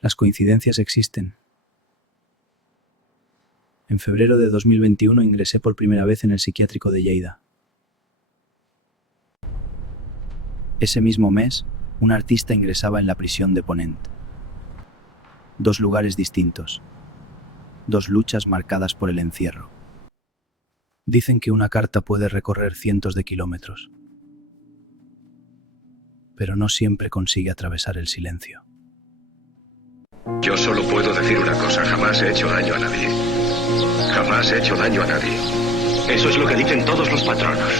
Las coincidencias existen. En febrero de 2021 ingresé por primera vez en el psiquiátrico de Lleida. Ese mismo mes, un artista ingresaba en la prisión de Ponent. Dos lugares distintos. Dos luchas marcadas por el encierro. Dicen que una carta puede recorrer cientos de kilómetros, pero no siempre consigue atravesar el silencio. Yo solo puedo decir una cosa, jamás he hecho daño a nadie. Jamás he hecho daño a nadie. Eso es lo que dicen todos los patronos.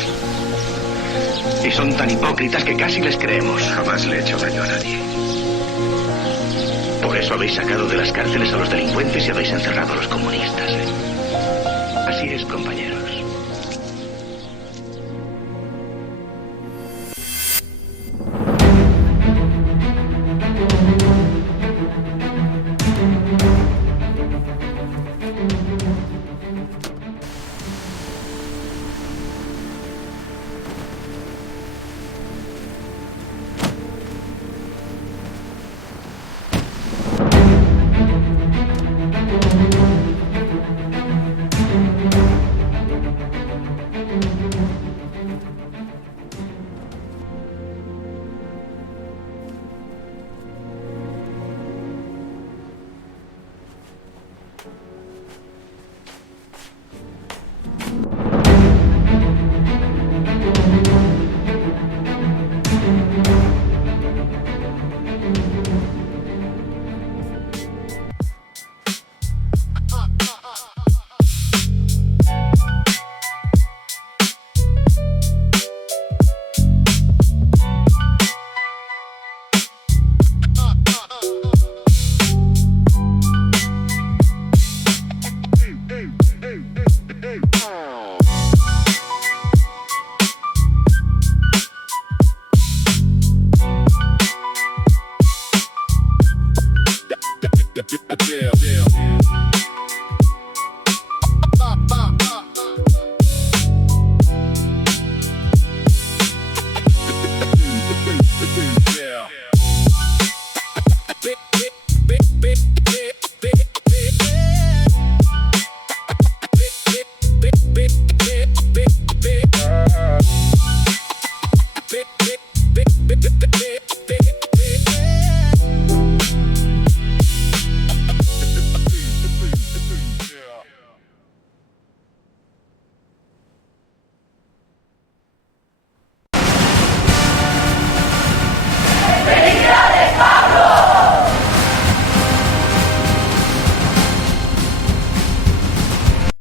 Y son tan hipócritas que casi les creemos. Jamás le he hecho daño a nadie. Por eso habéis sacado de las cárceles a los delincuentes y habéis encerrado a los comunistas. Así es, compañeros.